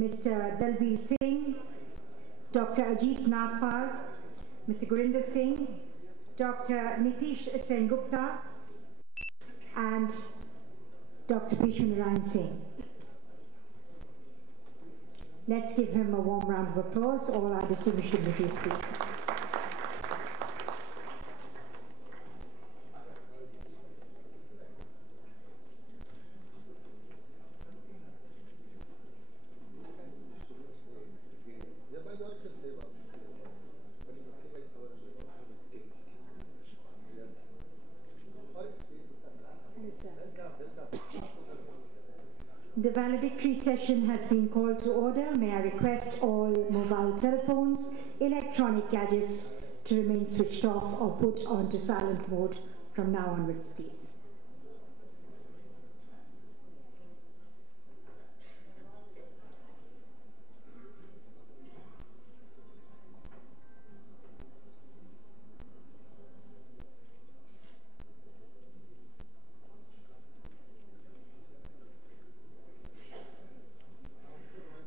Mr. Dalbir Singh, Dr. Ajit Nagpal, Mr. Gurinder Singh, Dr. Nitish Sengupta, and Dr. Bhishmanarayan Singh. Let's give him a warm round of applause, all our distinguished dignitaries, please. The valedictory session has been called to order. May I request all mobile telephones, electronic gadgets to remain switched off or put onto silent mode from now onwards, please.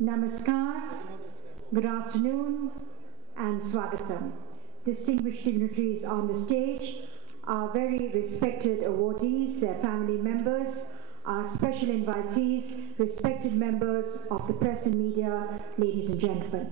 Namaskar, good afternoon, and Swagatam. Distinguished dignitaries on the stage, our very respected awardees, their family members, our special invitees, respected members of the press and media, ladies and gentlemen.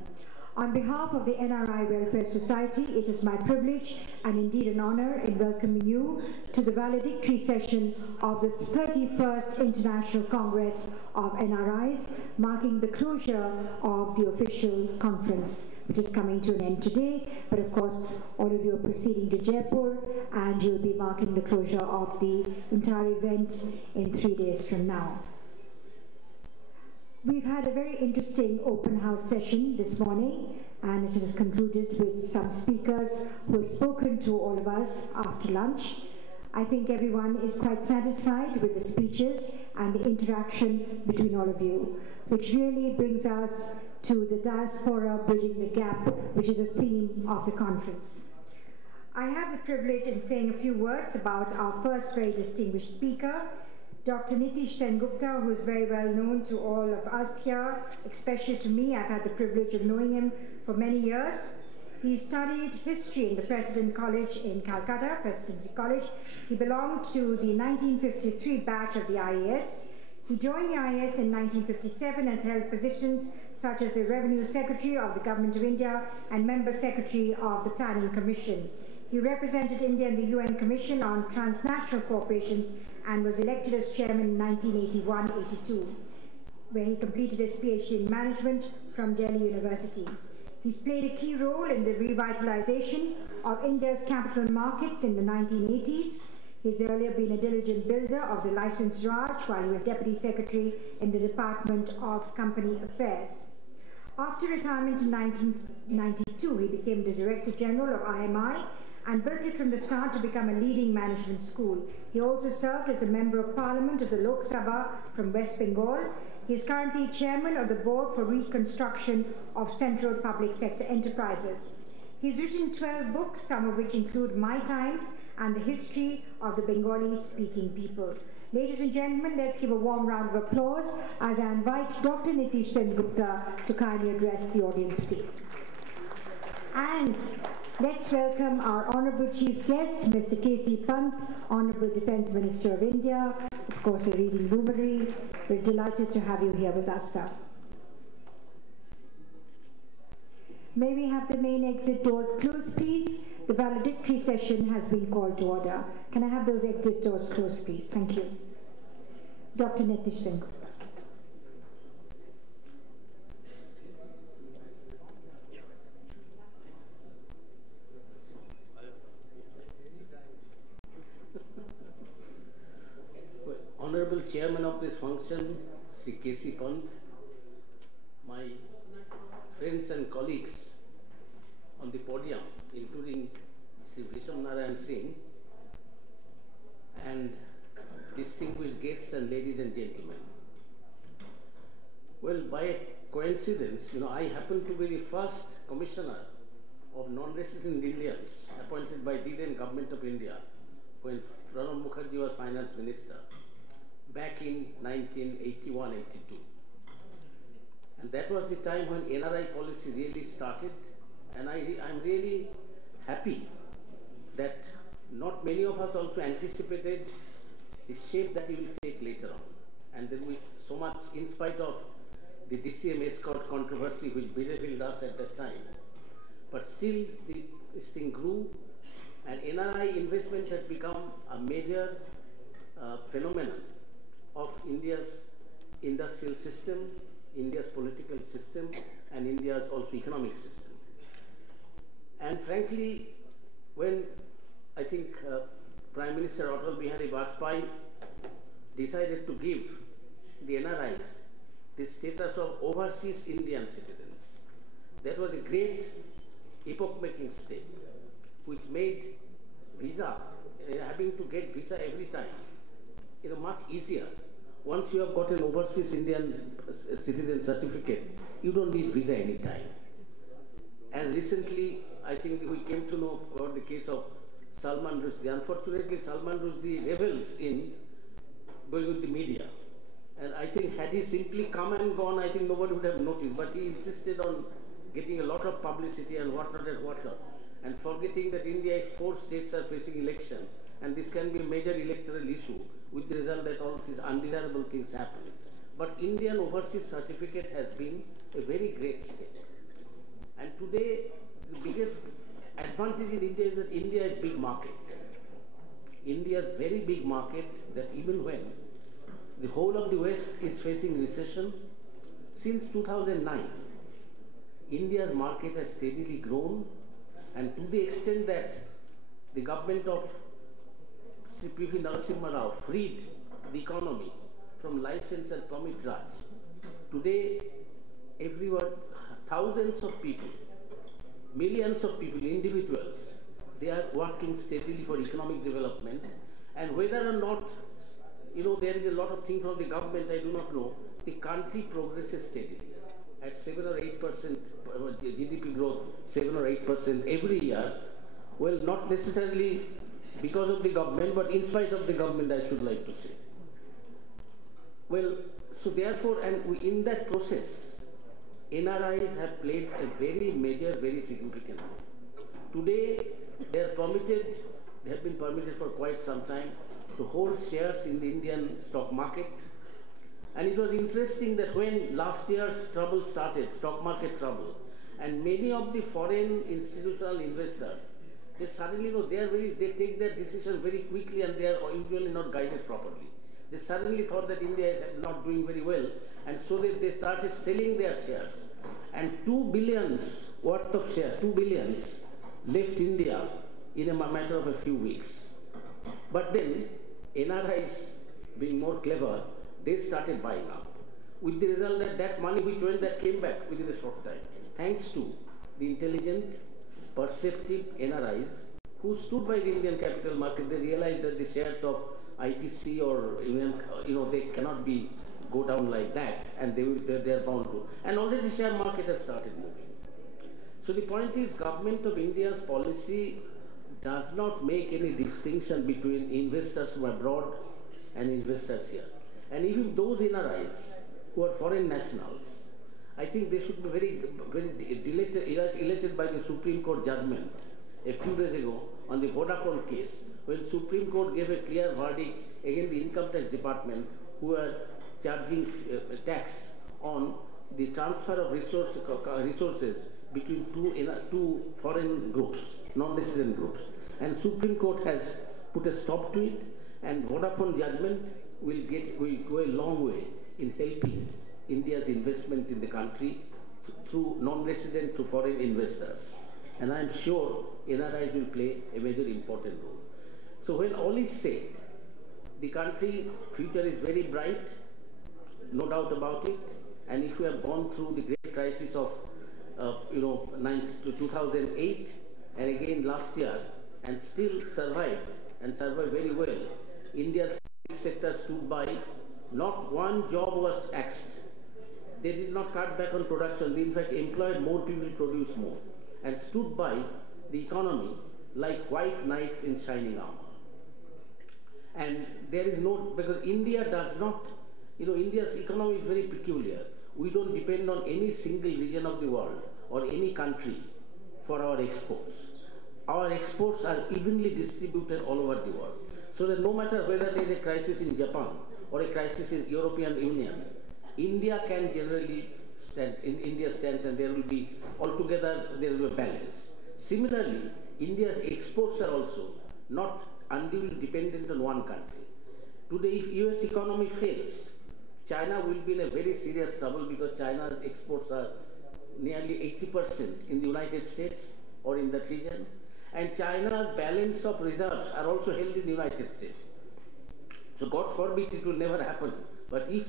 On behalf of the NRI Welfare Society, it is my privilege and indeed an honor in welcoming you to the valedictory session of the 31st International Congress of NRIs, marking the closure of the official conference, which is coming to an end today. But of course, all of you are proceeding to Jaipur, and you'll be marking the closure of the entire event in 3 days from now. We've had a very interesting open house session this morning, and it has concluded with some speakers who have spoken to all of us after lunch. I think everyone is quite satisfied with the speeches and the interaction between all of you, which really brings us to the diaspora bridging the gap, which is the theme of the conference. I have the privilege in saying a few words about our first very distinguished speaker, Dr. Nitish Sengupta, who is very well known to all of us here, especially to me. I've had the privilege of knowing him for many years. He studied history in the President College in Calcutta, Presidency College. He belonged to the 1953 batch of the IAS. He joined the IAS in 1957 and held positions such as the Revenue Secretary of the Government of India and Member Secretary of the Planning Commission. He represented India in the UN Commission on Transnational Corporations and was elected as chairman in 1981-82, where he completed his PhD in management from Delhi University. He's played a key role in the revitalization of India's capital markets in the 1980s. He's earlier been a diligent builder of the License Raj while he was Deputy Secretary in the Department of Company Affairs. After retirement in 1992, he became the Director General of IMI and built it from the start to become a leading management school. He also served as a Member of Parliament of the Lok Sabha from West Bengal. He is currently Chairman of the Board for Reconstruction of Central Public Sector Enterprises. He's written 12 books, some of which include My Times and the History of the Bengali-Speaking People. Ladies and gentlemen, let's give a warm round of applause as I invite Dr. Nitish Sengupta to kindly address the audience, please. And let's welcome our Honourable Chief Guest, Mr. K.C. Pant, Honourable Defence Minister of India, of course a reading luminary. We're delighted to have you here with us, sir. May we have the main exit doors closed, please? The valedictory session has been called to order. Can I have those exit doors closed, please? Thank you. Dr. Nitish Sengupta. Honorable Chairman of this function, Shri K.C. Pant, my friends and colleagues on the podium, including Shri Bhishmanarayan Singh, and distinguished guests and ladies and gentlemen. Well, by coincidence, I happen to be the first commissioner of non-resident Indians appointed by the then Government of India when Pranab Mukherjee was Finance Minister back in 1981-82. And that was the time when NRI policy really started. And I'm really happy that not many of us also anticipated the shape that it will take later on. And then with so much, in spite of the DCM escort controversy which bedeviled us at that time, but still this thing grew, and NRI investment has become a major phenomenon of India's industrial system, India's political system, and India's also economic system. And frankly, when I think Prime Minister Atal Bihari Vajpayee decided to give the NRIs the status of overseas Indian citizens, that was a great epoch-making step, which made visa, having to get visa every time, much easier. Once you have got an overseas Indian citizen certificate, you don't need visa anytime. As recently, I think we came to know about the case of Salman Rushdie. Unfortunately, Salman Rushdie revels in going with the media. And I think had he simply come and gone, I think nobody would have noticed. But he insisted on getting a lot of publicity and whatnot and whatnot, and forgetting that India's 4 states are facing election, and this can be a major electoral issue, with the result that all these undesirable things happen. But Indian overseas certificate has been a very great step. And today, the biggest advantage in India is that India is big market. India's very big market, that even when the whole of the West is facing recession, since 2009, India's market has steadily grown, and to the extent that the government of Shri P.V. Narasimha Rao freed the economy from license and permit Raj. Today, everyone, thousands of people, millions of people, individuals, they are working steadily for economic development, and whether or not, there is a lot of things from the government, I do not know, the country progresses steadily at 7 or 8% GDP growth, 7 or 8% every year. Well, not necessarily because of the government, but in spite of the government, I should like to say. Well, so therefore, and in that process, NRIs have played a very major, very significant role. Today, they have been permitted for quite some time to hold shares in the Indian stock market. And it was interesting that when last year's trouble started, stock market trouble, and many of the foreign institutional investors, they suddenly they take their decision very quickly, and they are usually not guided properly. They suddenly thought that India is not doing very well, and so they started selling their shares. And 2 billions worth of shares, 2 billions left India in a matter of a few weeks. But then NRIs, being more clever, they started buying up, with the result that that money which went, that came back within a short time, thanks to the intelligent, perceptive NRIs who stood by the Indian capital market. They realized that the shares of ITC or even, they cannot go down like that, and they're bound to. And already the share market has started moving. So the point is, Government of India's policy does not make any distinction between investors from abroad and investors here. And even those NRIs who are foreign nationals, I think they should be very, very elated by the Supreme Court judgment a few days ago on the Vodafone case, when Supreme Court gave a clear verdict against the Income Tax Department, who were charging tax on the transfer of resources between two foreign groups, non-resident groups. And Supreme Court has put a stop to it, and Vodafone judgment will go a long way in helping India's investment in the country through non-resident to foreign investors. And I'm sure NRIs will play a major important role. So when all is said, the country future is very bright, no doubt about it. And if we have gone through the great crisis of 2008 and again last year, and still survived, and survived very well, India's sector stood by. Not one job was axed. They did not cut back on production. They in fact employed more people to produce more, and stood by the economy like white knights in shining armor. And there is no, because India does not, India's economy is very peculiar. we don't depend on any single region of the world or any country for our exports. Our exports are evenly distributed all over the world. So that no matter whether there is a crisis in Japan or a crisis in European Union, India can generally stand, India stands, and there will be, altogether there will be a balance. Similarly, India's exports are also not unduly dependent on one country. Today, if US economy fails, China will be in a very serious trouble, because China's exports are nearly 80% in the United States or in that region. And China's balance of reserves are also held in the United States. So God forbid it will never happen. But if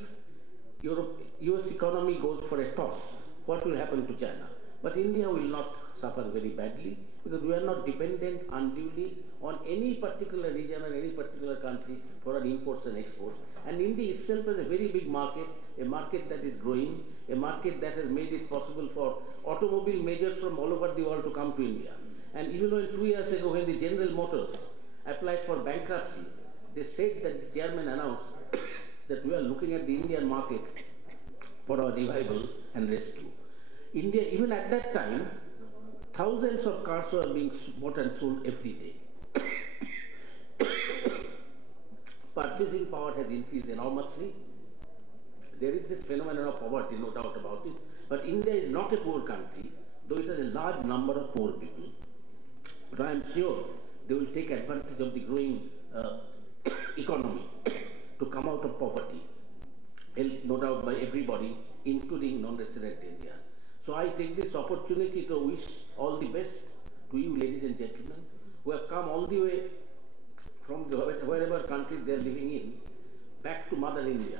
US economy goes for a toss, what will happen to China? But India will not suffer very badly, because we are not dependent unduly on any particular region or any particular country for our imports and exports. And India itself is a very big market, a market that is growing, a market that has made it possible for automobile majors from all over the world to come to India. And even when 2 years ago, when the General Motors applied for bankruptcy, they said that the chairman announced that we are looking at the Indian market for our revival and rescue. India, even at that time, thousands of cars were being bought and sold every day. Purchasing power has increased enormously. There is this phenomenon of poverty, no doubt about it. But India is not a poor country, though it has a large number of poor people. But I am sure they will take advantage of the growing economy to come out of poverty, helped no doubt by everybody, including non-resident India. So I take this opportunity to wish all the best to you, ladies and gentlemen, who have come all the way from wherever country they are living in, back to Mother India,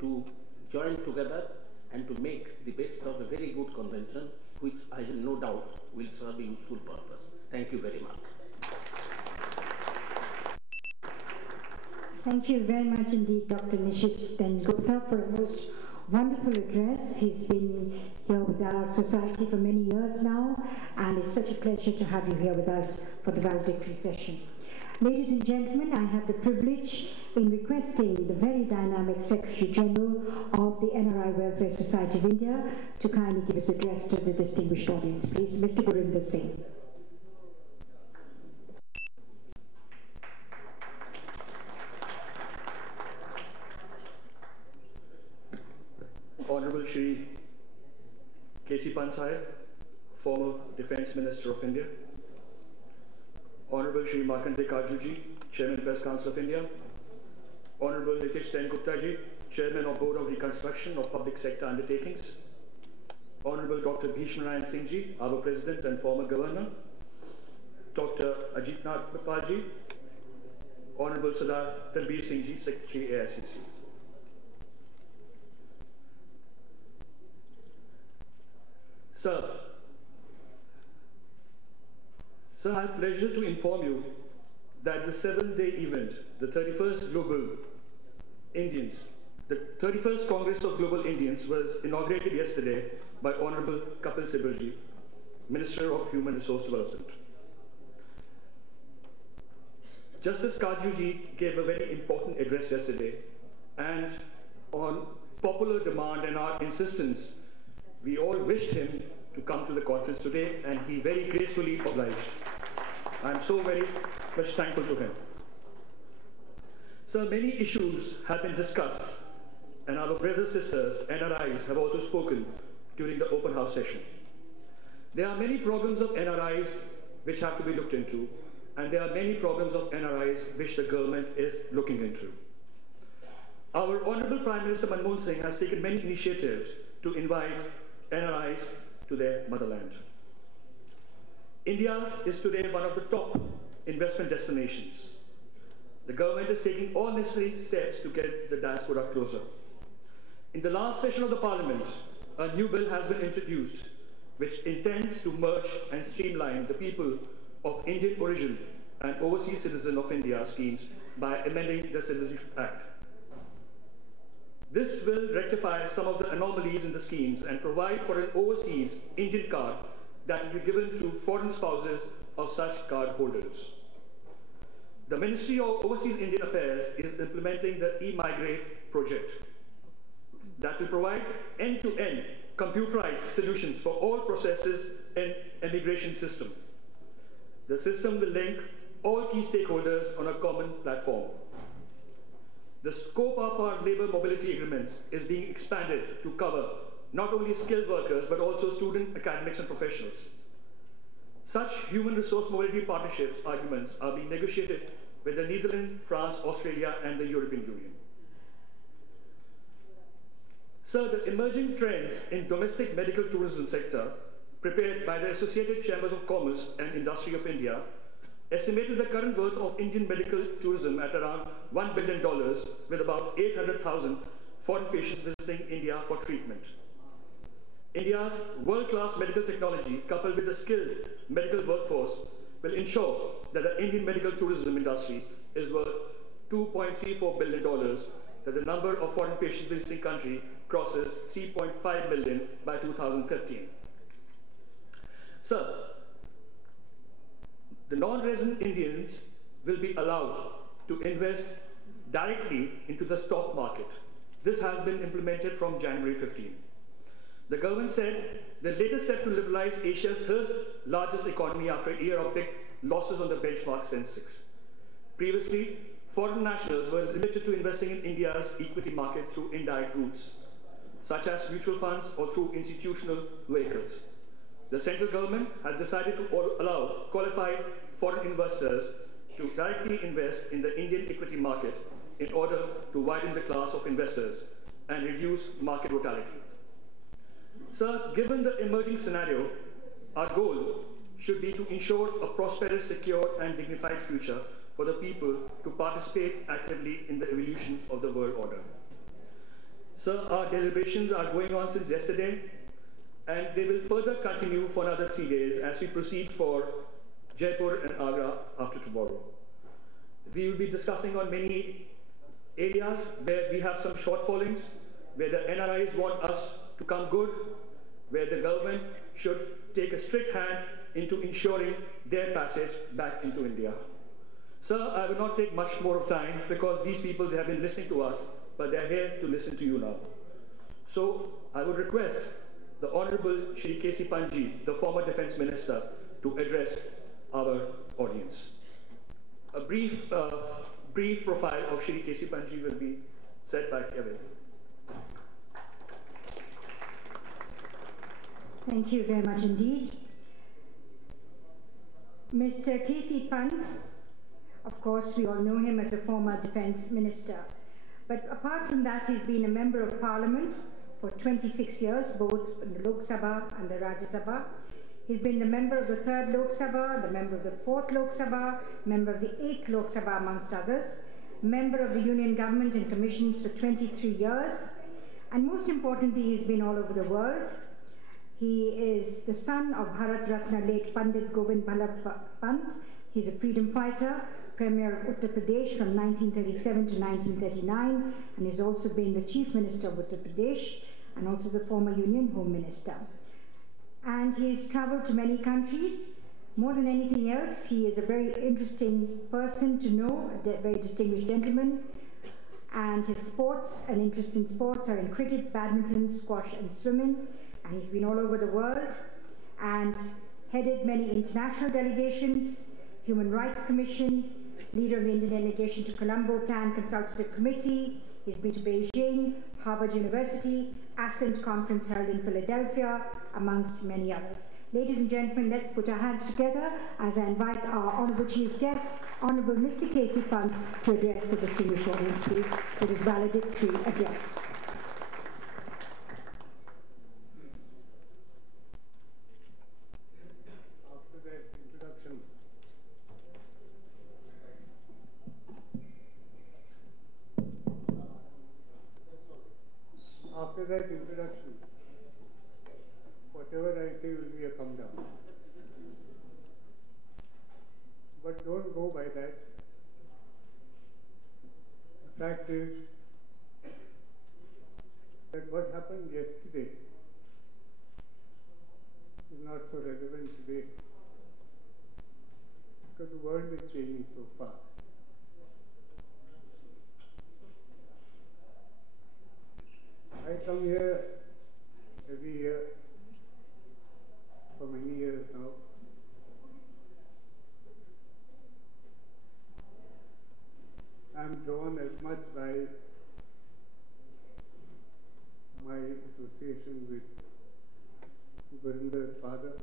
to join together and to make the best of a very good convention, which I have no doubt will serve a useful purpose. Thank you very much. Thank you very much indeed, Dr. Nishit Gupta, for a most wonderful address. He's been here with our society for many years now, and it's such a pleasure to have you here with us for the valedictory session. Ladies and gentlemen, I have the privilege in requesting the very dynamic Secretary General of the NRI Welfare Society of India to kindly give his address to the distinguished audience. Please, Mr. Gurinder Singh. Honorable Shri K.C. Pansai, former Defence Minister of India. Honorable Shri Markandey Katju, Chairman Press Council of India. Honorable Nitish Sen Gupta ji, Chairman of Board of Reconstruction of Public Sector Undertakings. Honorable Dr. Bhishmanayan Singh ji, our President and former Governor. Dr. Ajit Nath Pal ji. Honorable Sardar Talbir Singh ji, Secretary AICC. Sir, I have pleasure to inform you that the 7-day event, the 31st Congress of Global Indians, was inaugurated yesterday by Honorable Kapil Sibal ji, Minister of Human Resource Development. Justice Katju ji gave a very important address yesterday, and on popular demand and our insistence, we all wished him to come to the conference today, and he very gracefully obliged. I am so very much thankful to him. Sir, many issues have been discussed, and our brothers and sisters, NRIs, have also spoken during the open house session. There are many problems of NRIs which have to be looked into, and there are many problems of NRIs which the government is looking into. Our Honorable Prime Minister Manmohan Singh has taken many initiatives to invite NRIs to their motherland. India is today one of the top investment destinations. The government is taking all necessary steps to get the diaspora closer. In the last session of the Parliament, a new bill has been introduced which intends to merge and streamline the people of Indian origin and overseas citizen of India schemes by amending the Citizenship Act. This will rectify some of the anomalies in the schemes and provide for an overseas Indian card that will be given to foreign spouses of such card holders. The Ministry of Overseas Indian Affairs is implementing the e-Migrate project. that will provide end-to-end computerized solutions for all processes in immigration system. The system will link all key stakeholders on a common platform. The scope of our labor mobility agreements is being expanded to cover not only skilled workers, but also student, academics, and professionals. Such human resource mobility partnership agreements are being negotiated with the Netherlands, France, Australia, and the European Union. Sir, the emerging trends in domestic medical tourism sector, prepared by the Associated Chambers of Commerce and Industry of India, estimated the current worth of Indian medical tourism at around $1 billion, with about 800,000 foreign patients visiting India for treatment. India's world-class medical technology, coupled with a skilled medical workforce, will ensure that the Indian medical tourism industry is worth $2.34 billion, that the number of foreign patients visiting country crosses 3.5 million by 2015. Sir, the non-resident Indians will be allowed to invest directly into the stock market. This has been implemented from January 15. The government said the latest step to liberalize Asia's third largest economy after a year of big losses on the benchmark Sensex. Previously, foreign nationals were limited to investing in India's equity market through indirect routes, such as mutual funds or through institutional vehicles. The central government has decided to allow qualified foreign investors to directly invest in the Indian equity market in order to widen the class of investors and reduce market volatility. Sir, given the emerging scenario, our goal should be to ensure a prosperous, secure, and dignified future for the people to participate actively in the evolution of the world order. Sir, our deliberations are going on since yesterday, and they will further continue for another 3 days as we proceed for Jaipur and Agra after tomorrow. We will be discussing on many areas where we have some shortfallings, where the NRIs want us to come good, where the government should take a strict hand into ensuring their passage back into India. Sir, I will not take much more of time because these people, they have been listening to us, but they are here to listen to you now. So I would request the Honorable Shri K.C. Panji, the former Defense Minister, to address our audience. A brief profile of Shri K.C. Panji will be said by Kapil. Thank you very much indeed. Mr. K.C. Pant, of course, we all know him as a former Defense Minister. But apart from that, he's been a Member of Parliament for 26 years, both in the Lok Sabha and the Rajya Sabha. He's been the member of the 3rd Lok Sabha, the member of the 4th Lok Sabha, member of the 8th Lok Sabha, amongst others, member of the Union Government and Commissions for 23 years, and most importantly, he's been all over the world. He is the son of Bharat Ratna late Pandit Govind Ballabh Pant. He's a freedom fighter, Premier of Uttar Pradesh from 1937 to 1939, and has also been the Chief Minister of Uttar Pradesh and also the former Union Home Minister. And he's traveled to many countries. More than anything else, he is a very interesting person to know, a very distinguished gentleman. And his sports and interest in sports are in cricket, badminton, squash, and swimming. And he's been all over the world and headed many international delegations, Human Rights Commission, leader of the Indian delegation to Colombo Plan Consultative Committee. He's been to Beijing, Harvard University, Ascent Conference held in Philadelphia, amongst many others. Ladies and gentlemen, let's put our hands together as I invite our Honourable Chief Guest, Honourable Mr. K.C. Pant, to address the distinguished audience, please, with his valedictory address. After that introduction, whatever I say will be a come down. But don't go by that. The fact is that what happened yesterday is not so relevant today because the world is changing so fast. I come here every year for many years now. I'm drawn as much by my association with Gurinder's father,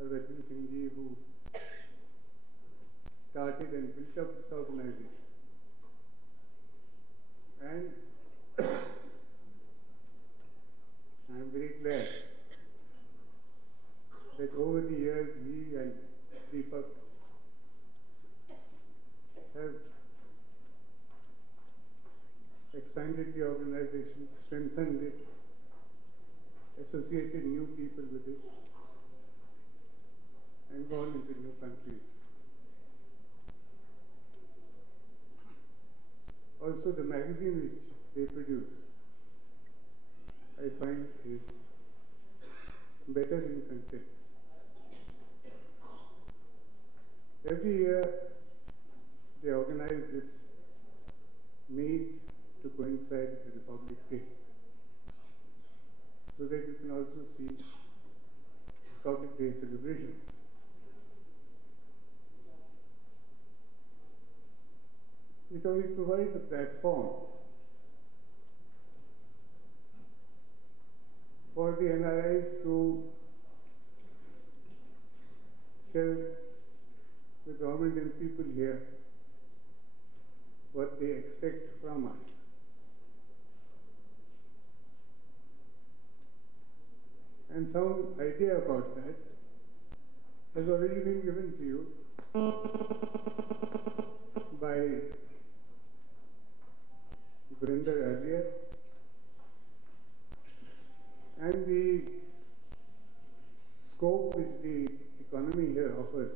Harvatan Singh Ji, who started and built up this organization. And I'm very glad that over the years he and Deepak have expanded the organization, strengthened it, associated new people with it, and gone into new countries. Also, the magazine which they produce, I find is better in content. Every year, they organize this meet to coincide with the Republic Day, so that you can also see Republic Day celebrations. Because it provides a platform for the NRIs to tell the government and people here what they expect from us. And some idea about that has already been given to you by Gurinder earlier, and the scope which the economy here offers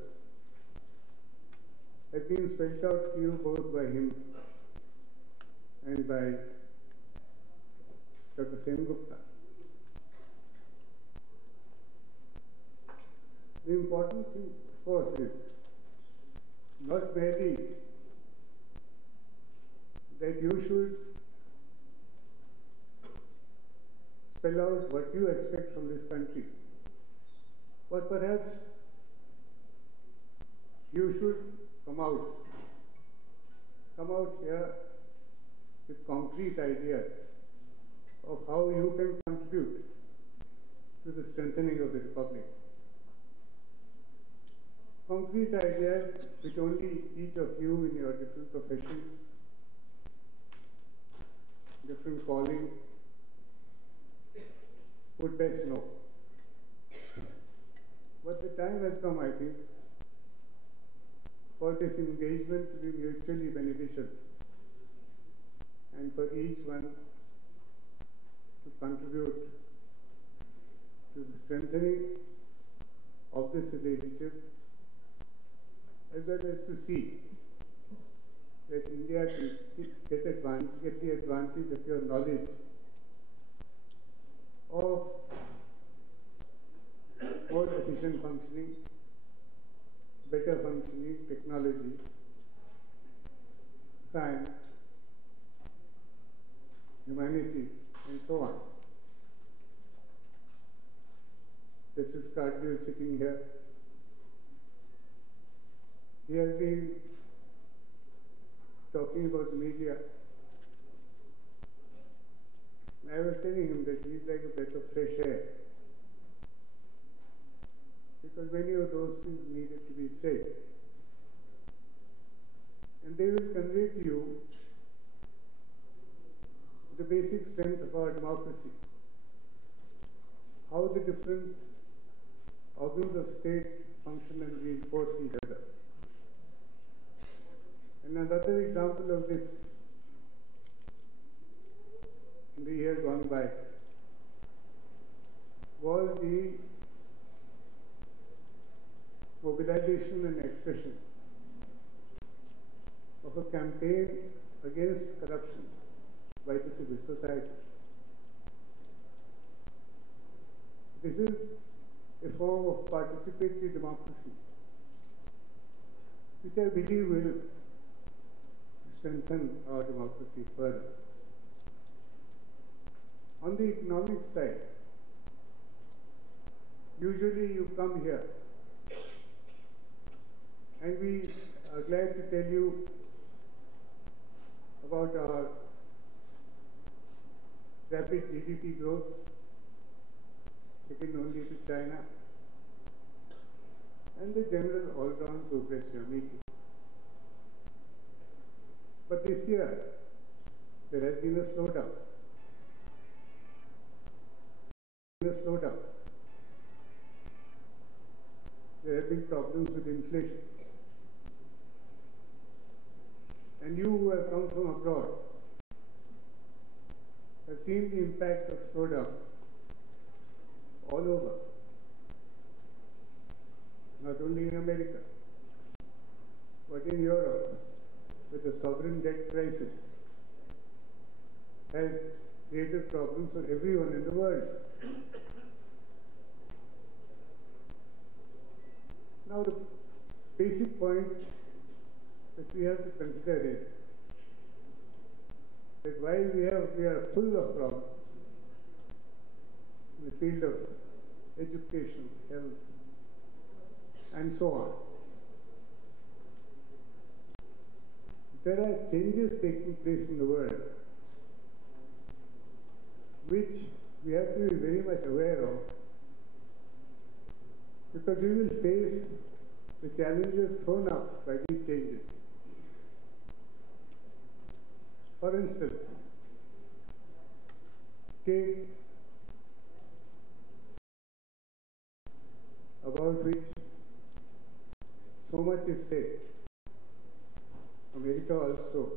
has been spelled out to you both by him and by Dr. Sengupta. The important thing, of course, is not merely that you should spell out what you expect from this country, but perhaps you should come out here with concrete ideas of how you can contribute to the strengthening of the Republic. Concrete ideas which only each of you in your different professions, different calling, would best know. But the time has come, I think, for this engagement to be mutually beneficial and for each one to contribute to the strengthening of this relationship, as well as to see that India can get the advantage of your knowledge of more efficient functioning, better functioning technology, science, humanities, and so on. This is Katju sitting here. He has been talking about the media. I was telling him that he's like a breath of fresh air, because many of those things needed to be said. And they will convey to you the basic strength of our democracy, how the different organs of state function and reinforce each other. And another example of this in the years gone by was the mobilization and expression of a campaign against corruption by the civil society. This is a form of participatory democracy, which I believe will strengthen our democracy further. On the economic side, usually you come here and we are glad to tell you about our rapid GDP growth, second only to China, and the general all-round progress we are making. But this year, there has been a slowdown. There have been problems with inflation. And you who have come from abroad have seen the impact of slowdown all over, not only in America, but in Europe, with the sovereign debt crisis, has created problems for everyone in the world. Now, the basic point that we have to consider is that while we are full of problems in the field of education, health, and so on, there are changes taking place in the world which we have to be very much aware of, because we will face the challenges thrown up by these changes. For instance, take about which so much is said. America also,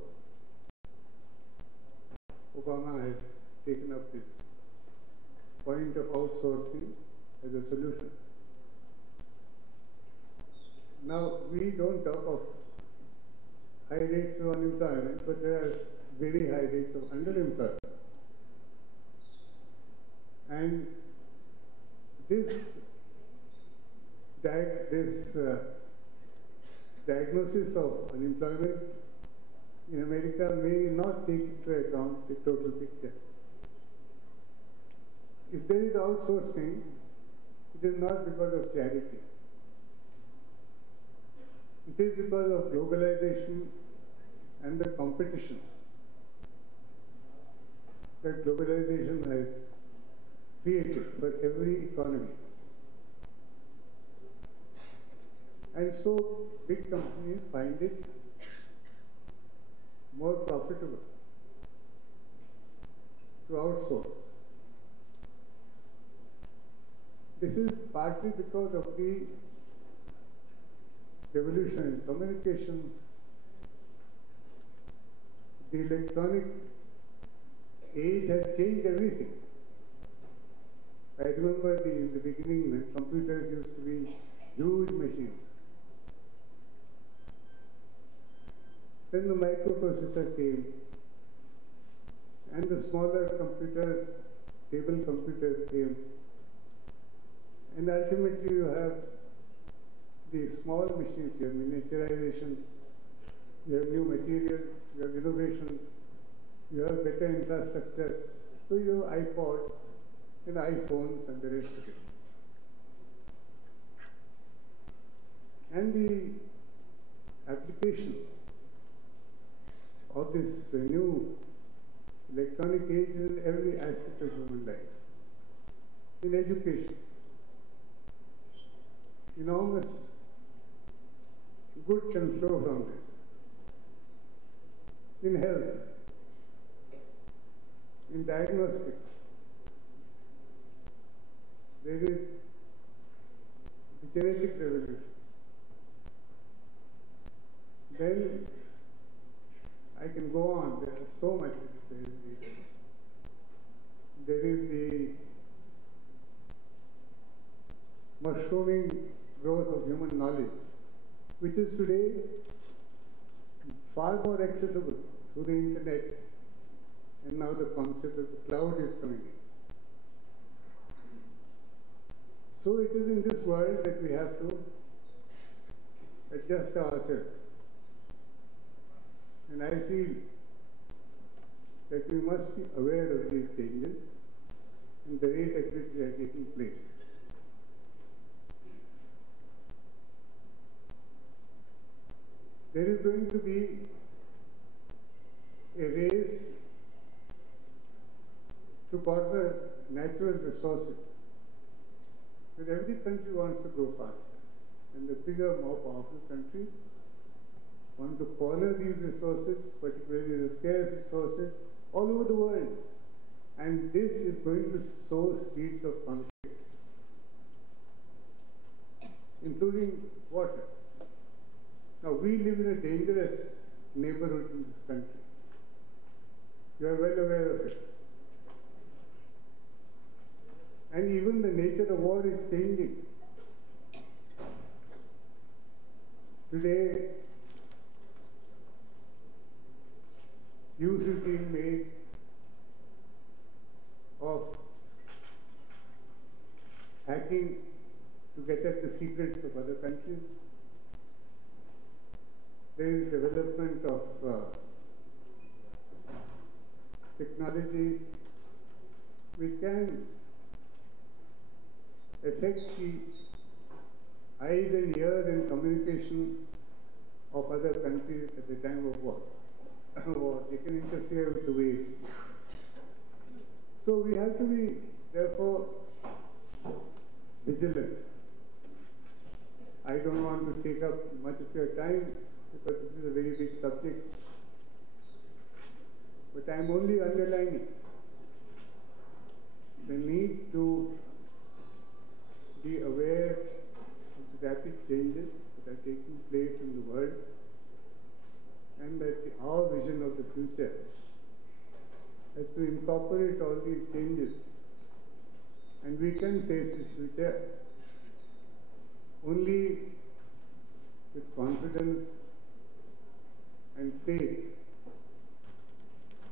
Obama has taken up this point of outsourcing as a solution. Now, we don't talk of high rates of unemployment, but there are very high rates of underemployment. And this diagnosis of unemployment in America may not take into account the total picture. If there is outsourcing, it is not because of charity. It is because of globalization and the competition that globalization has created for every economy. And so big companies find it more profitable to outsource. This is partly because of the revolution in communications. The electronic age has changed everything. I remember in the beginning when computers used to be huge machines. Then the microprocessor came, and the smaller computers, table computers came, and ultimately you have the small machines, you have miniaturization, you have new materials, you have innovation, you have better infrastructure, so you have iPods and iPhones and the rest of it. And the application of this new electronic age in every aspect of human life. In education, enormous good can flow from this. In health, in diagnostics, there is the genetic revolution. Then I can go on, there is so much. There is the mushrooming growth of human knowledge, which is today far more accessible through the internet, and now the concept of the cloud is coming in. So it is in this world that we have to adjust ourselves. And I feel that we must be aware of these changes and the rate at which they are taking place. There is going to be a race to corner natural resources. But every country wants to grow faster. And the bigger, more powerful countries want to corner these resources, particularly the scarce resources, all over the world. And this is going to sow seeds of conflict, including water. Now, we live in a dangerous neighborhood in this country. You are well aware of it. And even the nature of war is changing. Today, use is being made of hacking to get at the secrets of other countries. There is development of technology which can affect the eyes and ears and communication of other countries at the time of war. They can interfere with the waves. So we have to be, therefore, vigilant. I don't want to take up much of your time because this is a very big subject. But I'm only underlining the need to be aware of the rapid changes that are taking place in the world, and that our vision of the future has to incorporate all these changes. And we can face this future only with confidence and faith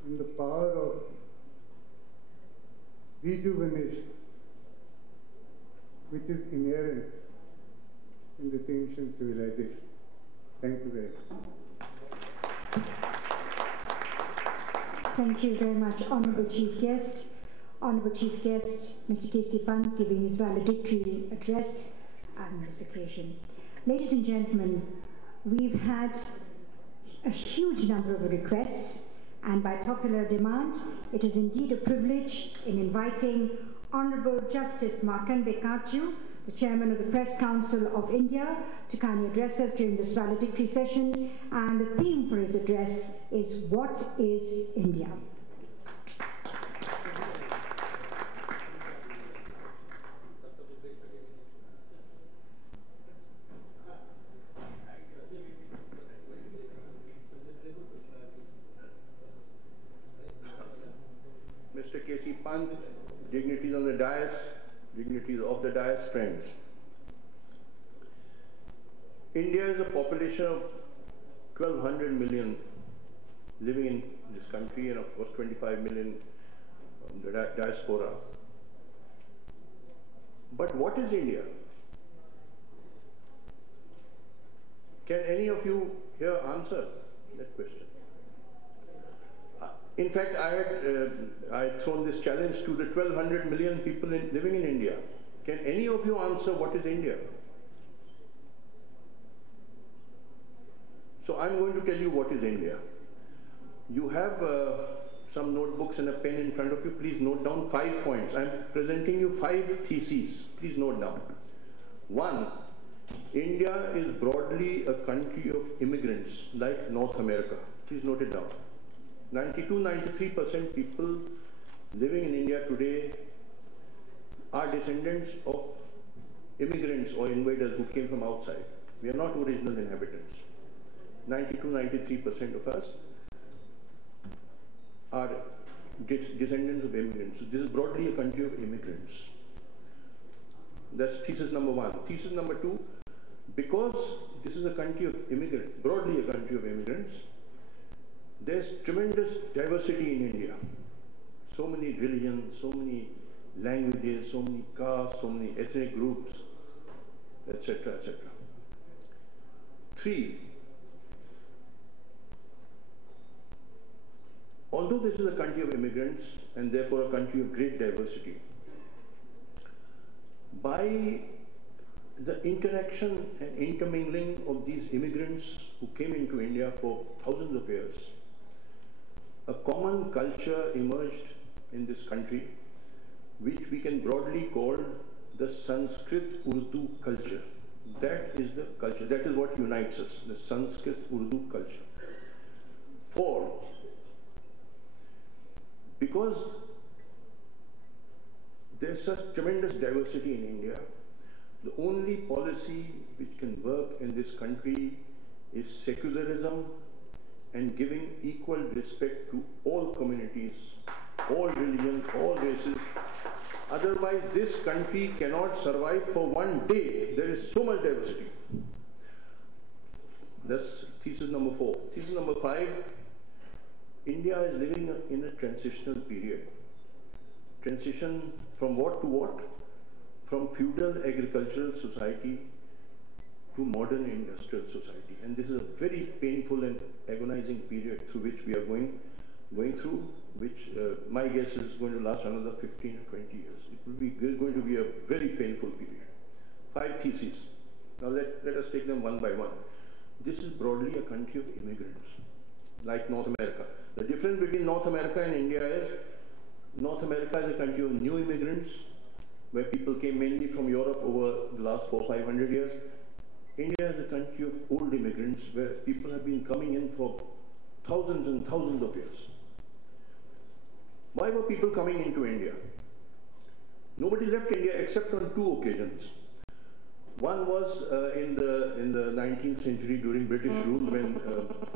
in the power of rejuvenation, which is inherent in this ancient civilization. Thank you very much. Thank you very much, Honourable Chief Guest. Honourable Chief Guest, Mr. K.C. Pant, giving his valedictory address on this occasion. Ladies and gentlemen, we've had a huge number of requests, and by popular demand, it is indeed a privilege in inviting Honourable Justice Markandey Katju, the Chairman of the Press Council of India, to kindly address us during this valedictory session. And the theme for his address is, What is India? Mr. K.C. Pant, dignitaries on the dais, dignitaries of the dais, friends. India is a population of 1,200 million living in this country, and of course 25 million the diaspora. But what is India? Can any of you here answer that question? In fact, I had thrown this challenge to the 1,200 million people living in India. Can any of you answer what is India? So I'm going to tell you what is India. You have some notebooks and a pen in front of you. Please note down 5 points. I'm presenting you 5 theses. Please note down. 1, India is broadly a country of immigrants like North America. Please note it down. 92-93% people living in India today are descendants of immigrants or invaders who came from outside. We are not original inhabitants. 92-93% of us are descendants of immigrants. So this is broadly a country of immigrants. That's thesis number 1. Thesis number 2, because this is a country of immigrants, broadly a country of immigrants, there's tremendous diversity in India. So many religions, so many languages, so many castes, so many ethnic groups, etc., etc. 3, although this is a country of immigrants and therefore a country of great diversity, by the interaction and intermingling of these immigrants who came into India for thousands of years, a common culture emerged in this country, which we can broadly call the Sanskrit-Urdu culture. That is the culture, that is what unites us, the Sanskrit-Urdu culture. Because there's such tremendous diversity in India, the only policy which can work in this country is secularism and giving equal respect to all communities, all religions, all races. Otherwise, this country cannot survive for one day. There is so much diversity. That's thesis number 4. Thesis number 5, India is living in a transitional period. Transition from what to what? From feudal agricultural society to modern industrial society. And this is a very painful and agonizing period through which we are going through, which my guess is going to last another 15 or 20 years. It will be going to be a very painful period. 5 theses. Now let us take them one by one. This is broadly a country of immigrants, like North America. The difference between North America and India is North America is a country of new immigrants, where people came mainly from Europe over the last 400-500 years. India is a country of old immigrants, where people have been coming in for thousands and thousands of years. Why were people coming into India? Nobody left India except on 2 occasions. One was in the 19th century during British rule, when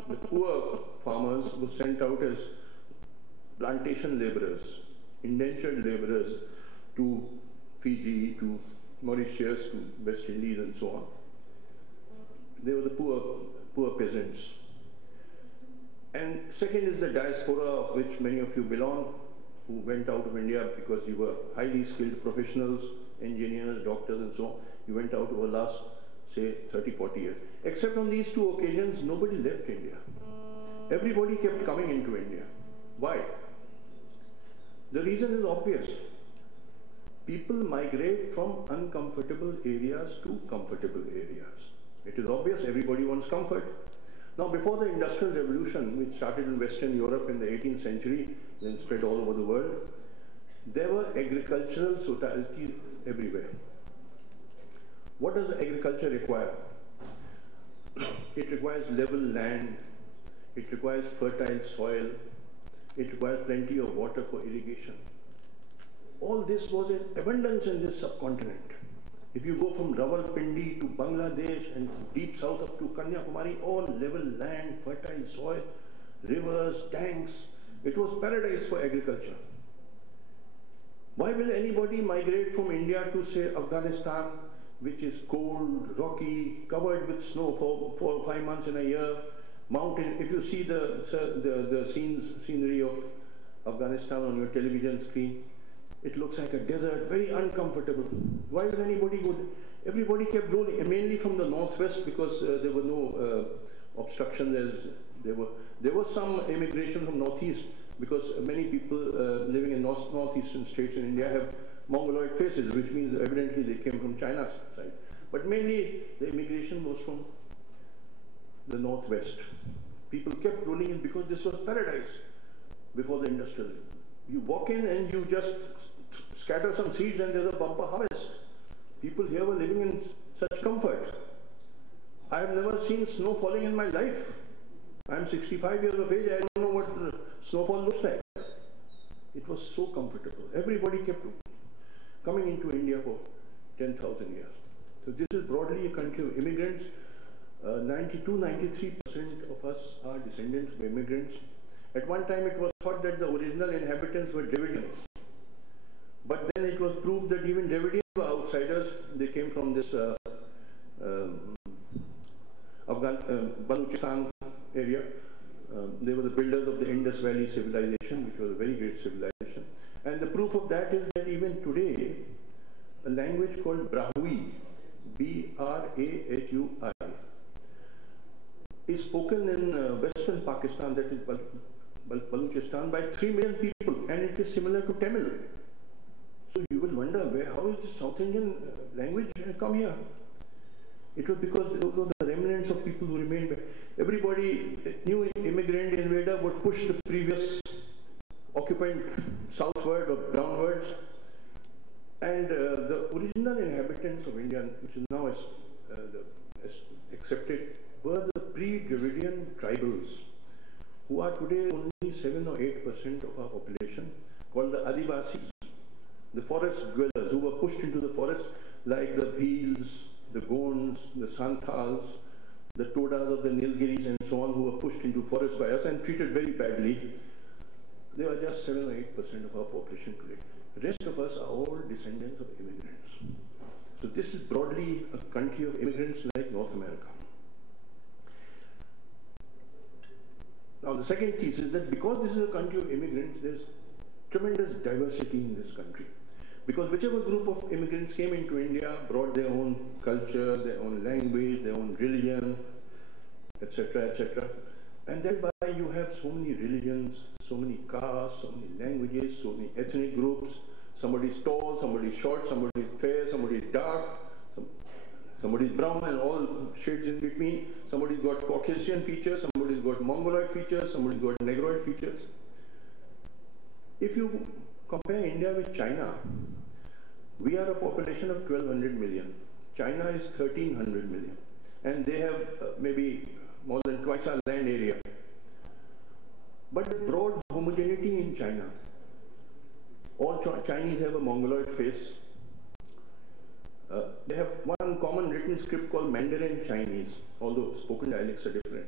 the poor farmers were sent out as plantation laborers, indentured laborers to Fiji, to Mauritius, to West Indies and so on. They were the poor peasants. And second is the diaspora, of which many of you belong, who went out of India because you were highly skilled professionals, engineers, doctors and so on. You went out over the last, say, 30-40 years. Except on these 2 occasions, nobody left India. Everybody kept coming into India. Why? The reason is obvious. People migrate from uncomfortable areas to comfortable areas. It is obvious, everybody wants comfort. Now, before the Industrial Revolution, which started in Western Europe in the 18th century, then spread all over the world, there were agricultural societies everywhere. What does agriculture require? It requires level land, it requires fertile soil, it requires plenty of water for irrigation. All this was in abundance in this subcontinent. If you go from Rawalpindi to Bangladesh and deep south up to Kanyakumari, all level land, fertile soil, rivers, tanks. It was paradise for agriculture. Why will anybody migrate from India to, say, Afghanistan, which is cold, rocky, covered with snow for 4 or 5 months in a year, mountain? If you see the scenery of Afghanistan on your television screen, it looks like a desert, very uncomfortable. Why will anybody go there? Everybody kept rolling, mainly from the northwest, because there were no obstruction. There was some immigration from northeast, because many people living in northeastern states in India have Mongoloid faces, which means evidently they came from China's side. But mainly the immigration was from the northwest. People kept rolling in because this was paradise before the industrial. You walk in and you just scatter some seeds and there's a bumper harvest. People here were living in such comfort. I have never seen snow falling in my life. I am 65 years of age. I don't know what snowfall looks like. It was so comfortable. Everybody kept coming into India for 10,000 years. So this is broadly a country of immigrants. 92-93% of us are descendants of immigrants. At one time it was thought that the original inhabitants were Dravidians. But then it was proved that even Dravidians were outsiders. They came from this Baluchistan area. They were the builders of the Indus Valley civilization, which was a very great civilization. And the proof of that is that even today, a language called Brahui, B-R-A-H-U-I, is spoken in western Pakistan, that is Balochistan by 3 million people, and it is similar to Tamil. So you will wonder, how is this South Indian language come here? It was because those were the remnants of people who remained. Everybody, new immigrant invader would push the previous occupant southward or downwards, and the original inhabitants of India, which is now accepted, were the pre-Dravidian tribals, who are today only 7 or 8% of our population, called the Adivasis, the forest dwellers who were pushed into the forest, like the Bhils, the Gonds, the Santals, the Todas of the Nilgiris and so on, who were pushed into forest by us and treated very badly. They are just 7 or 8% of our population today. The rest of us are all descendants of immigrants. So this is broadly a country of immigrants like North America. Now the second thesis is that because this is a country of immigrants, there's tremendous diversity in this country. Because whichever group of immigrants came into India brought their own culture, their own language, their own religion, etc., etc. And that's why you have so many religions, so many castes, so many languages, so many ethnic groups. Somebody is tall, somebody is short, somebody is fair, somebody is dark, somebody is brown, and all shades in between. Somebody's got Caucasian features, somebody's got Mongoloid features, somebody's got Negroid features. If you compare India with China, we are a population of 1200 million. China is 1300 million. And they have maybe more than twice our land area. But the broad homogeneity in China. All Chinese have a Mongoloid face. They have one common written script called Mandarin Chinese, although spoken dialects are different.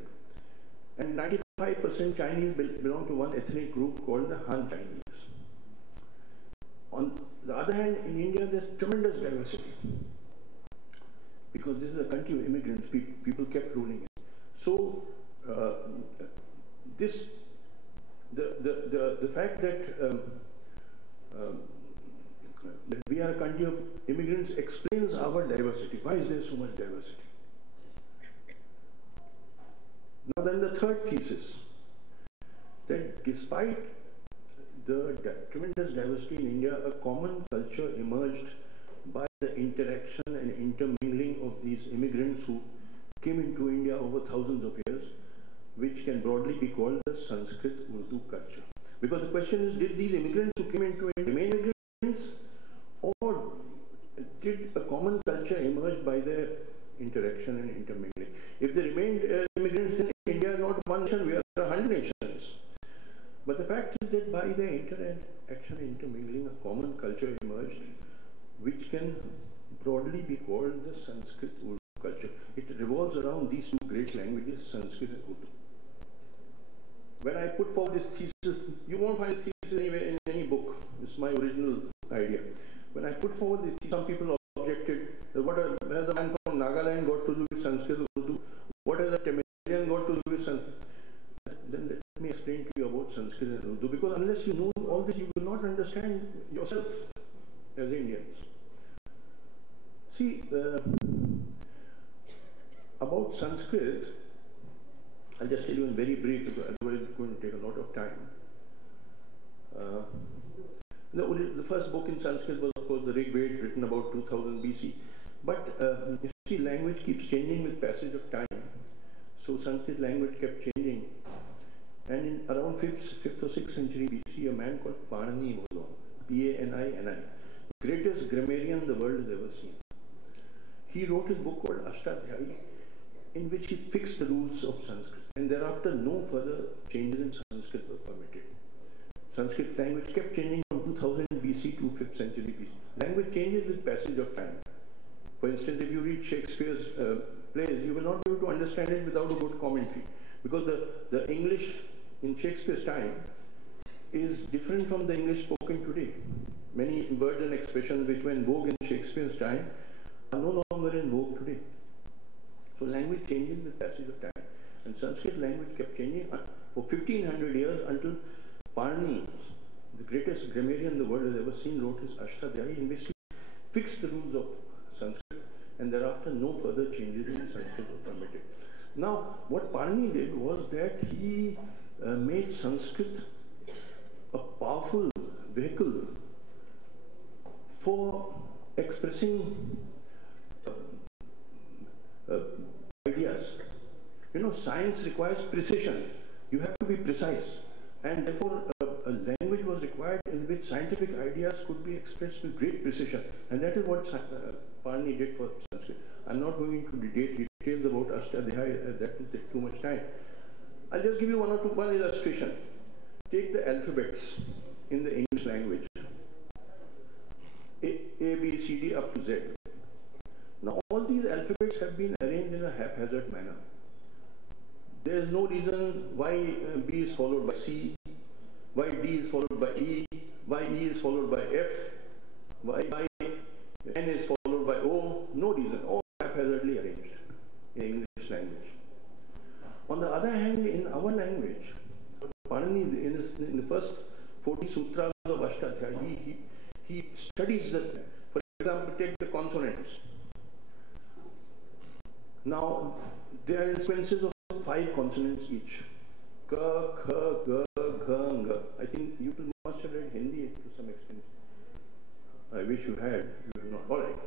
And 95% Chinese belong to one ethnic group called the Han Chinese. On the other hand, in India, there's tremendous diversity. Because this is a country of immigrants, people kept ruling it. So, the fact that we are a country of immigrants explains our diversity. Why is there so much diversity? Now then the third thesis, that despite the tremendous diversity in India, a common culture emerged by the interaction and intermingling of these immigrants who came into India over thousands of years, which can broadly be called the Sanskrit-Urdu culture. Because the question is, did these immigrants who came into India remain immigrants, or did a common culture emerge by their interaction and intermingling? If they remained immigrants, then India is not one nation, we are 100 nations. But the fact is that by their interaction and intermingling, a common culture emerged, which can broadly be called the Sanskrit-Urdu culture. It revolves around these two great languages, Sanskrit and Urdu. When I put forward this thesis, you won't find this thesis anywhere in any book. It's my original idea. When I put forward this thesis, some people objected that what has the man from Nagaland got to do with Sanskrit and Urdu? What has the Tamilian got to do with Sanskrit? Then let me explain to you about Sanskrit and Urdu, because unless you know all this, you will not understand yourself as Indians. See, about Sanskrit, I'll just tell you in very brief, because otherwise it's going to take a lot of time. The first book in Sanskrit was, of course, the Rig Veda, written about 2000 BC. But you see, language keeps changing with passage of time. So Sanskrit language kept changing. And in around 5th or 6th century BC, a man called Panini was on, P-A-N-I-N-I, greatest grammarian the world has ever seen. He wrote a book called Ashtadhyayi, in which he fixed the rules of Sanskrit. And thereafter, no further changes in Sanskrit were permitted. Sanskrit language kept changing from 2000 BC to 5th century BC. Language changes with passage of time. For instance, if you read Shakespeare's plays, you will not be able to understand it without a good commentary. Because the English in Shakespeare's time is different from the English spoken today. Many words and expressions which were in vogue in Shakespeare's time are no longer in vogue today. So language changes with passage of time. And Sanskrit language kept changing for 1500 years until Panini, the greatest grammarian the world has ever seen, wrote his Ashtadhyayi, in which he fixed the rules of Sanskrit, and thereafter no further changes in Sanskrit were permitted. Now, what Panini did was that he made Sanskrit a powerful vehicle for expressing ideas. You know, science requires precision. You have to be precise. And therefore, a language was required in which scientific ideas could be expressed with great precision. And that is what Panini did for Sanskrit. I'm not going into details about Ashtadhyayi, that will take too much time. I'll just give you one illustration. Take the alphabets in the English language. A, B, C, D up to Z. Now all these alphabets have been arranged in a haphazard manner. There is no reason why B is followed by C, why D is followed by E, why E is followed by F, why N is followed by O. No reason. All haphazardly arranged in English language. On the other hand, in our language, Panini, in the first 40 sutras of Ashtadhyayi, he studies that. For example, take the consonants. Now, there are sequences of 5 consonants each. Ka, kha, ga, gha, nga. I think you must have read Hindi to some extent. I wish you had. You have not. All right.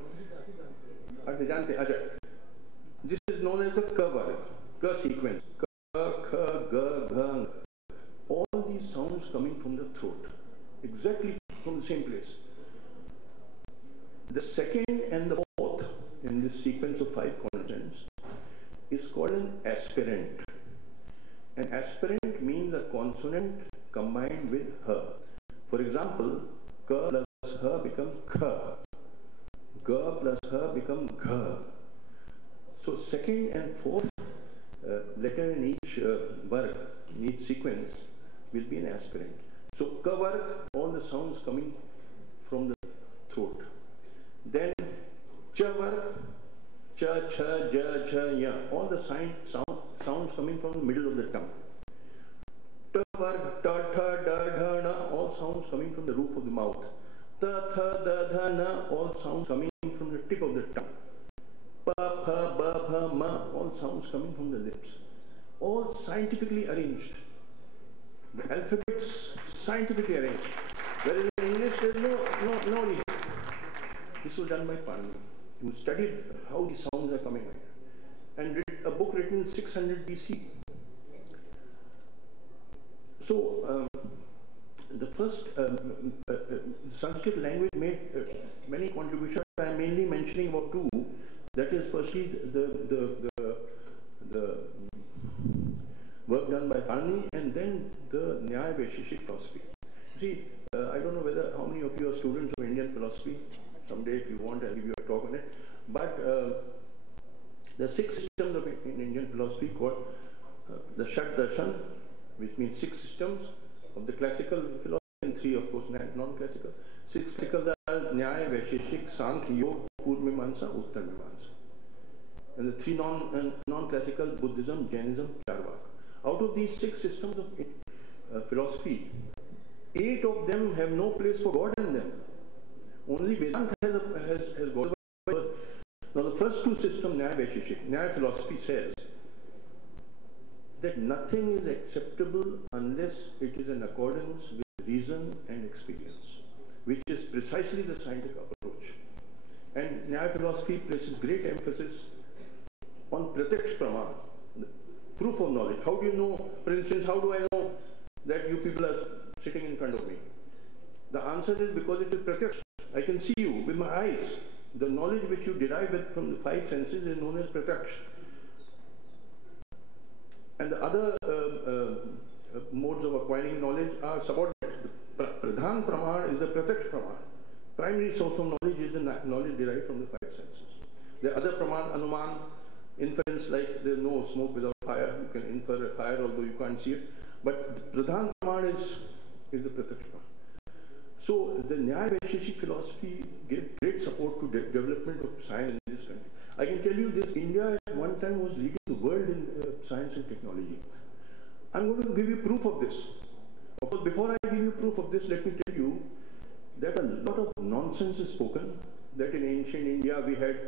This is known as the ka varga, ka sequence. Ka, kha, ga, gha, nga. All these sounds coming from the throat, exactly from the same place. The second and the fourth in this sequence of 5 consonants is called an aspirant. An aspirant means a consonant combined with her. For example, ka plus ha becomes kha. Ga plus ha becomes gha. So second and fourth letter in each varg, in each sequence, will be an aspirant. So ka varg, all the sounds coming from the throat. Then cha varg, cha, cha, ja, cha, ya, all the sounds coming from the middle of the tongue. Ta varg, ta, tha, da, dha, na, all sounds coming from the roof of the mouth. Ta, tha, da, dha, na, all sounds coming from the tip of the tongue. Pa, pha, ba, pha, ma, all sounds coming from the lips. All scientifically arranged. The alphabets scientifically arranged. Whereas in English there is no need. This was done by Panini, who studied how the sounds are coming out, and read a book written in 600 BC. So the first Sanskrit language made many contributions. I am mainly mentioning about 2. That is, firstly, the work done by Panini, and then the Nyaya Vaisheshik philosophy. See, I don't know how many of you are students of Indian philosophy. Someday, if you want, I'll give you a talk on it. But the 6 systems of Indian philosophy called the Shat Darshan, which means 6 systems of the classical philosophy, and 3, of course, non-classical. 6 classical are Nyaya, Vaisheshik, Sankhya, Yoga, Purvamimamsa, Uttarmimamsa. And the 3 non-classical, Buddhism, Jainism, Charvaka. Out of these 6 systems of philosophy, 8 of them have no place for God in them. Only Vedanta has God. Now the first 2 systems, Nyaya Vaisheshik, Nyaya philosophy says that nothing is acceptable unless it is in accordance with reason and experience, which is precisely the scientific approach. And Nyaya philosophy places great emphasis on pratyaksh pramana, proof of knowledge. How do you know, for instance, how do I know that you people are sitting in front of me? The answer is because it is pratyaksh. I can see you with my eyes. The knowledge which you derive from the 5 senses is known as pratyaksh. And the other modes of acquiring knowledge are subordinate. The pradhan praman is the pratyaksh praman. Primary source of knowledge is the knowledge derived from the 5 senses. The other praman, anuman, inference, like there is no smoke without fire. You can infer a fire although you can't see it. But the pradhan praman is the pratyaksh praman. So the Nyaya Vaisheshik philosophy gave great support to development of science in this country. I can tell you this, India at one time was leading the world in science and technology. I'm going to give you proof of this. Of course, before I give you proof of this, let me tell you that a lot of nonsense is spoken, that in ancient India we had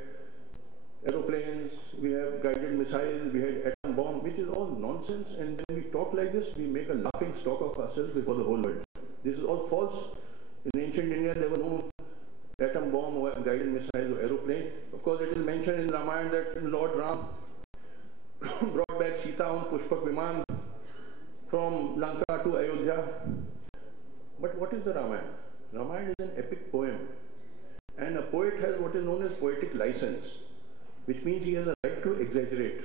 aeroplanes, we have guided missiles, we had atom bomb, which is all nonsense. And when we talk like this, we make a laughing stock of ourselves before the whole world. This is all false. In ancient India, there were no atom bomb or guided missiles or aeroplane. Of course, it is mentioned in Ramayana that Lord Ram brought back Sita on Pushpak Viman from Lanka to Ayodhya. But what is the Ramayana? Ramayana is an epic poem. And a poet has what is known as poetic license, which means he has a right to exaggerate.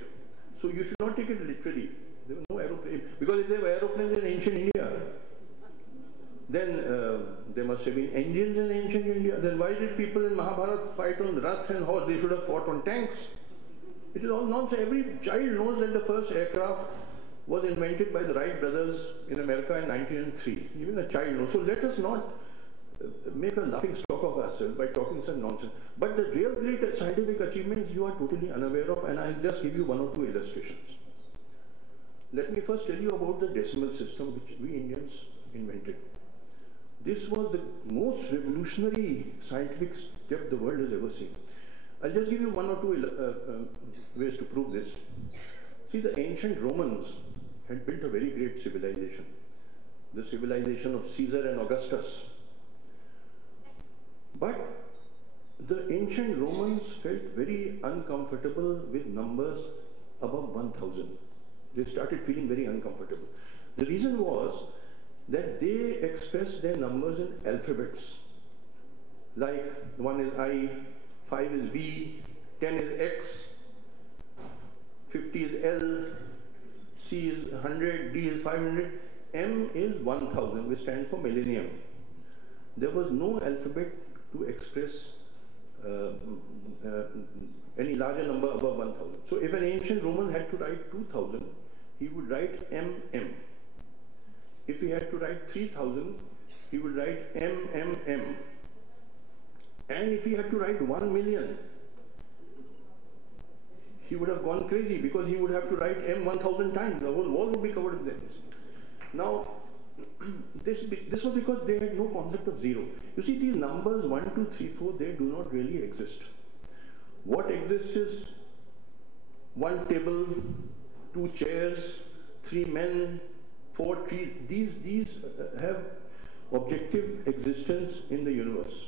So you should not take it literally. There were no aeroplanes. Because if there were aeroplanes in ancient India, then there must have been engines in ancient India. Then why did people in Mahabharata fight on Rath and horse? They should have fought on tanks. It is all nonsense. Every child knows that the first aircraft was invented by the Wright brothers in America in 1903. Even a child knows. So let us not make a laughing stock of ourselves by talking such nonsense. But the real great scientific achievements you are totally unaware of, and I'll just give you one or two illustrations. Let me first tell you about the decimal system which we Indians invented. This was the most revolutionary scientific step the world has ever seen. I'll just give you one or two ways to prove this. See, the ancient Romans had built a very great civilization. The civilization of Caesar and Augustus. But the ancient Romans felt very uncomfortable with numbers above 1000. They started feeling very uncomfortable. The reason was that they expressed their numbers in alphabets. Like 1 is I, 5 is V, 10 is X, 50 is L, C is 100, D is 500, M is 1000, which stands for millennium. There was no alphabet to express any larger number above 1000. So if an ancient Roman had to write 2000, he would write MM. If he had to write 3000, he would write MMM. And if he had to write 1 million, he would have gone crazy because he would have to write M 1000 times. The whole wall would be covered with this. Now, this was because they had no concept of zero. You see, these numbers 1, 2, 3, 4, they do not really exist. What exists is 1 table, 2 chairs, 3 men, 4 trees. These have objective existence in the universe.